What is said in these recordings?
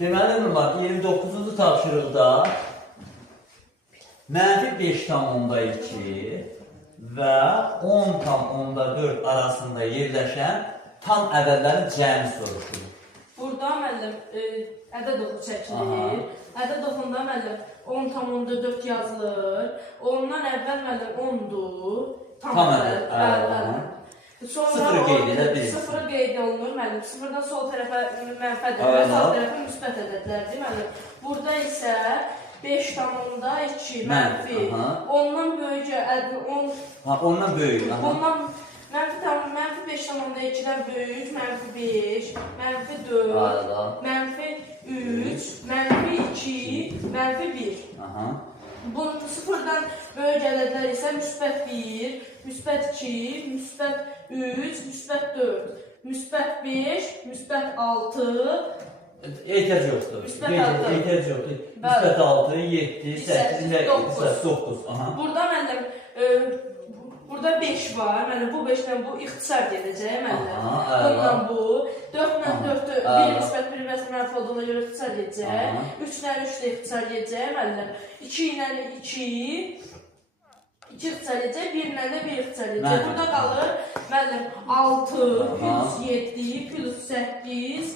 Deməli, bunlar 29-cu tapşırıqda -5,2 və 10,4 arasında yerləşən tam ədədlərin cəmi soruşulur. Burada müəllim ədəd oxu çəkilir. Ədəd oxunda müəllim 10,4 yazılır. Ondan əvvəl müəllim 10'dur. Tam ədəd. Sıfırı qeyd edə bilirsiniz. Sıfırı qeyd olunur müəllim. Sıfırdan sol tərəfə mənfi ədədlər, sağ tərəfə müsbət ədədlərdir müəllim. Burada isə 5,2 mənfi. Ondan böyük ədəd 10. Ondan böyük. Ondan mənfi 5,2'dən böyük, mənfi 5, mənfi 4, mənfi 3, mənfi 2, mənfi 1. Bunun sıfırdan böyük ədədlər isə müsbət 1, müsbət 2, müsbət 3, müsbət 4, müsbət 5, müsbət 6. Ehtiyac yoxdur. Ehtiyac yoxdur. Müsbət 6, 7, 8, 9. Burada mənim burada 5 var. Mənim bu 5-dən bu ixtisar gedəcək mənim. Bundan bu 4-dən 4-ü 1 müsbət 1 mənfi olduğuna görə ixtisar gedəcək. 3-dən 3 də ixtisar gedəcək mənim. 2-dən 2 ixtisar edəcək, 1-dən də 1 ixtisar edəcək. Burada qalır mənim 6 plus 7 plus 8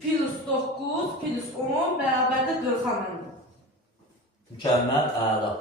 plus 9 plus 10 bərabərdə 40-a mənim. Mükəmməl, əla.